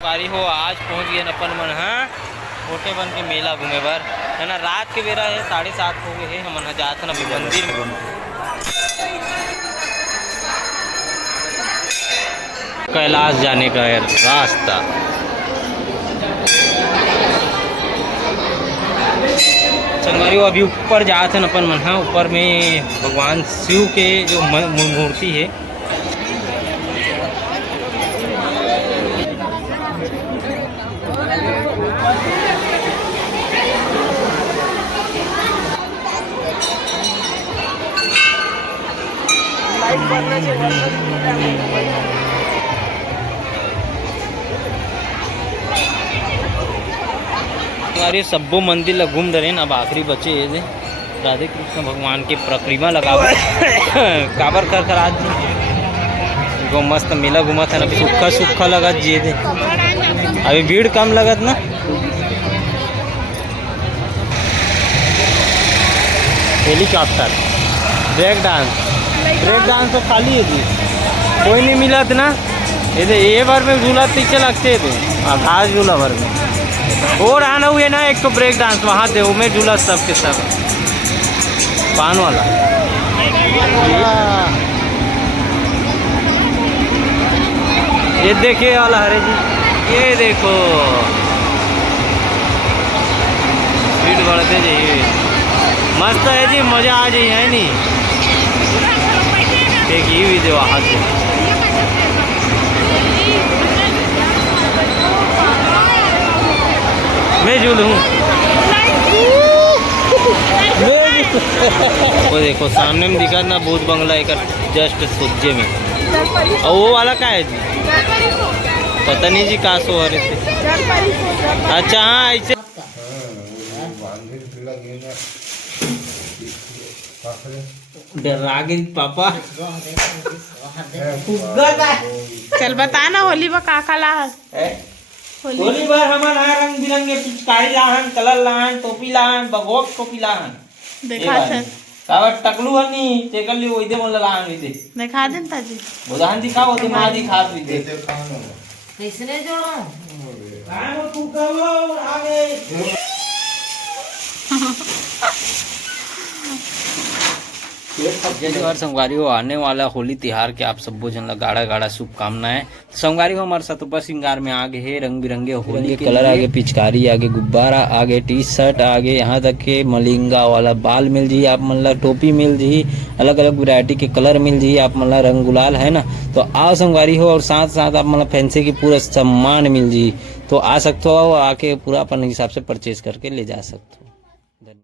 बारी हो आज पहुंच गए अपन मन छोटे बन के मेला घूमे बर है ना। रात के बेरा है 7:30 हो गए है। हमन जात न मंदिर में कैलाश जाने का है रास्ता। संगवारी अभी ऊपर जाते हैं अपन मन। ऊपर में भगवान शिव के जो मूर्ति है अरे सब्बो मंदिर ला घूम रहे अब आखिरी बचे ये राधे कृष्ण भगवान के प्रतिमा लगाव काबर कर आज गो मस्त मेला घूमा था ना। सूखा सूखा लगत जी थे अभी भीड़ कम लगत ना। हेलीकॉप्टर ब्रेक डांस तो खाली है जी कोई नहीं मिलत ना। ये बार में झूला पीछे लगते थे घास झूला भर में और आना हुए ना। एक तो ब्रेक डांस वहाँ थे में झूला सब के सब पान वाला। ये देखिए वाला हरे जी ये देखो स्पीड बढ़ते जी मस्त है जी मज़ा आ जाए है नहीं। एक ये भी दे वहाँ से मैं झूलूँ वो देखो सामने में दिखा ना भूत बंगला एक जस्ट सुज्जे में। और वो वाला क्या है जी पता नहीं जी कहाँ सो रहे थे। अच्छा हाँ ऐसे डरा गई पापा। चल बता ना होली में का ला होली बार हमारा रंग बिरंगे पिचकारी लाहन कलर लाहन टोपी लाहन बगोक टोपी लाहन देखा थे काबर टकलू हनी तेकर लिए ओइदे मन लाहन ओइदे देखा देन ताजी बुधान दिखाओ तो मां दिखा दे कैसने जोड़ो काम तू करो आगे। और संगवारी हो आने वाला होली तिहार के आप सबो जन ला गाड़ा गाड़ा शुभकामनाएं। संगवारी हो हमारे सतुपा श्रृंगार में आगे है रंग बिरंगे होली के कलर आगे पिचकारी आगे गुब्बारा आगे टी शर्ट आगे यहाँ तक के मलिंगा वाला बाल मिल जी आप मन ला टोपी मिल जी अलग अलग वैरायटी के कलर मिल जी आप मन ला रंग गुलाल है ना। तो आओ संगवारी हो और साथ साथ आप मन ला फैंसी की पूरा सामान मिल जी। तो आ सकते हो आके पूरा अपन हिसाब से परचेज करके ले जा सकते हो।